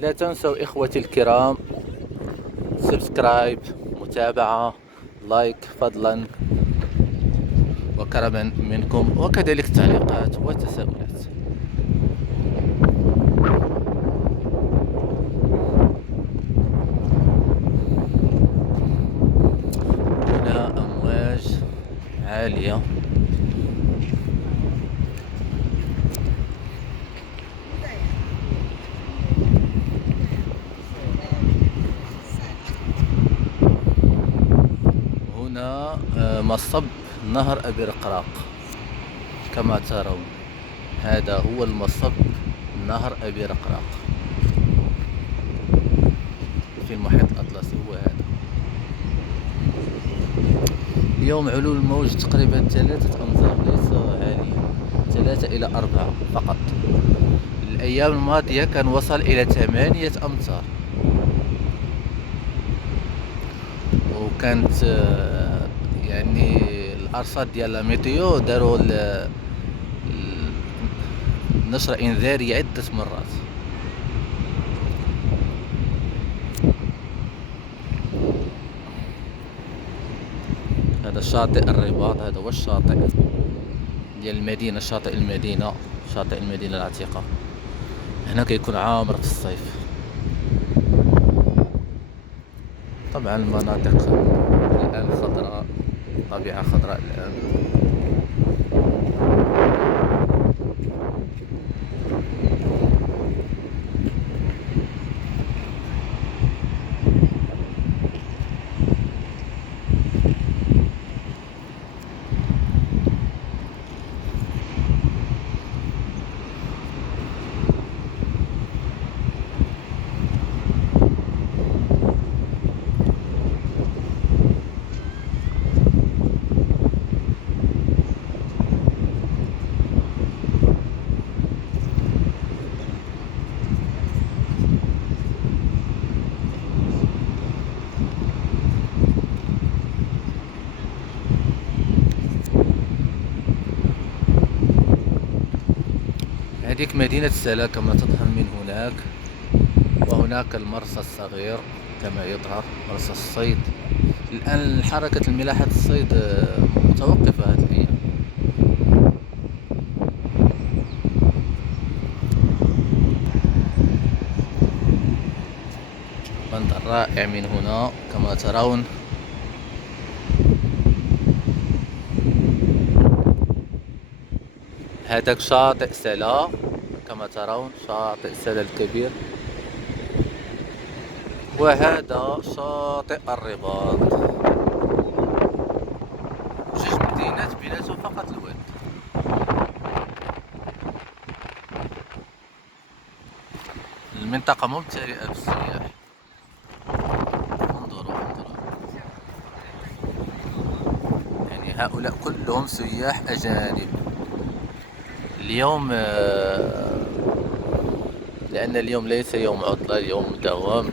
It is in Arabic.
لا تنسوا إخوتي الكرام سبسكرايب، متابعة، لايك فضلا وكرما منكم، وكذلك تعليقات وتساؤلات. هنا أمواج عالية. هنا مصب نهر أبي رقراق كما ترون. هذا هو المصب نهر أبي رقراق في المحيط الأطلسي. هو هذا. اليوم علو الموج تقريبا 3 أمتار، ليس عاليا، 3 إلى 4 فقط. الأيام الماضية كان وصل إلى 8 أمتار، وكانت يعني الأرصاد ديال الميتيو داروا نشر إنذاري عدة مرات. هذا شاطئ الرباط، هذا هو الشاطئ ديال المدينة، شاطئ المدينة، شاطئ المدينة العتيقة. هنا كيكون عامر في الصيف. طبعا المناطق الآن خضراء، طبيعة خضراء الآن. هذيك مدينة سلا كما تظهر من هناك، وهناك المرسى الصغير كما يظهر، مرسى الصيد. الآن حركة الملاحة الصيد متوقفة هذه الأيام. منظر رائع من هنا كما ترون. هذاك شاطئ سلا كما ترون، شاطئ سلا الكبير، وهذا شاطئ الرباط. جوج مدينات بيناتهم فقط الود. المنطقة ممتلئة بالسياح. انظروا انظروا، يعني هؤلاء كلهم سياح أجانب. اليوم لأن اليوم ليس يوم عطلة، اليوم دوام.